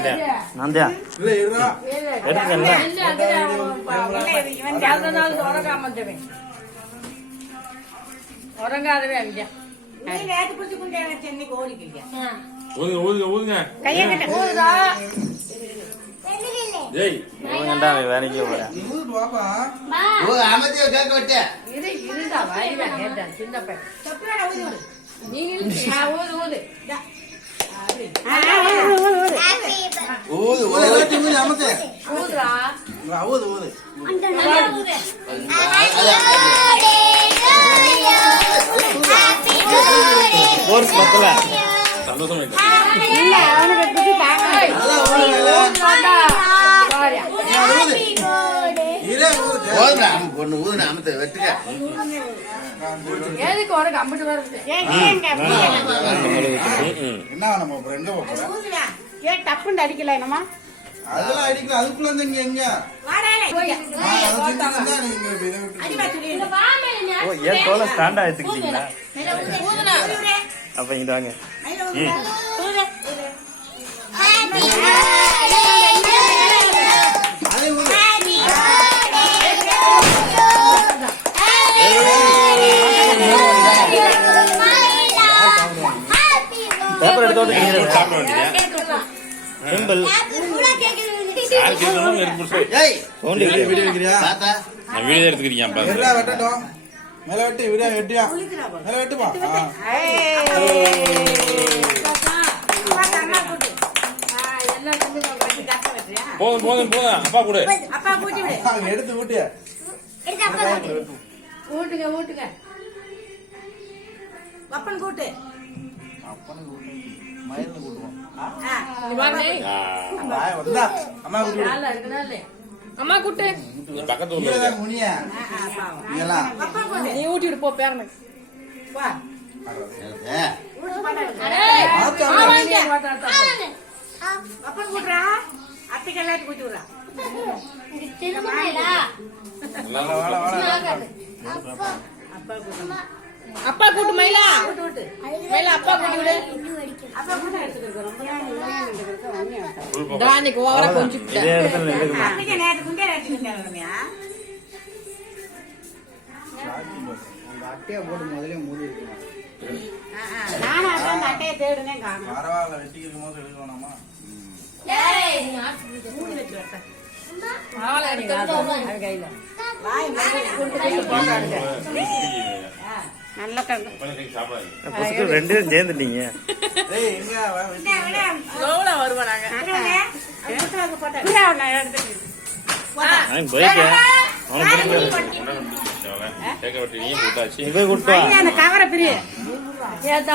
வேலைக்கு சந்தோஷம் பொண்ணு ஊதுன அமத்த வெட்டுக்க ஏதுக்கு ஒரு கம்பிட்டு வருது என்ன நம்ம எங்க போறோம் ஏ டப்புன்னு அடிக்கல என்னமா அதெல்லாம் அடிக்கல அதுக்குள்ள இருந்து எங்க ஏன் தோலை ஸ்டாண்டா எடுத்துக்கிட்டீங்களா அப்ப இங்க வாங்க பேப்பர் எடுத்து சிம்பிள் வீடியோ எடுத்துக்கிறீங்க வெட்டட்டும் மேல வெட்டி வீடியோ வெட்டியா மேல வெட்டுமா போதும் போதும் போதும் அப்பா கூட எடுத்து ஊட்டியா ஊட்டுங்க ஊட்டுங்க அப்பன் கூட்டு மயில கூட்டுவோம் அம்மா கூட்டு பக்கத்துல முனியா நீ ஊட்டி விடு போ பேரனு அப்பன் கூட்டுறா அத்தைக்கு எல்லாத்தையும் கூட்டி விடுறா அப்பா கூட்டு மயிலா மயிலா அப்பா கூட்டி விடு அப்பா கூட்டு எடுத்துக்கிறோம் தானிக்கு ஓவரா கொஞ்சம் அத்தைக்கு நேத்து குண்டே எடுத்துக்கிட்டாங்கயா அட்டையை போட்டு முதல்ல மூடி இருக்கணும் நானும் அந்த அட்டையை தேடுனேன் காணோம் பரவாயில்ல வெட்டி இருக்கும் போது எடுக்க வேணாமா மூடி வச்சு வரேன் கையில நல்ல ரெண்டு சேர்ந்துட்டீங்க கவர பிரிய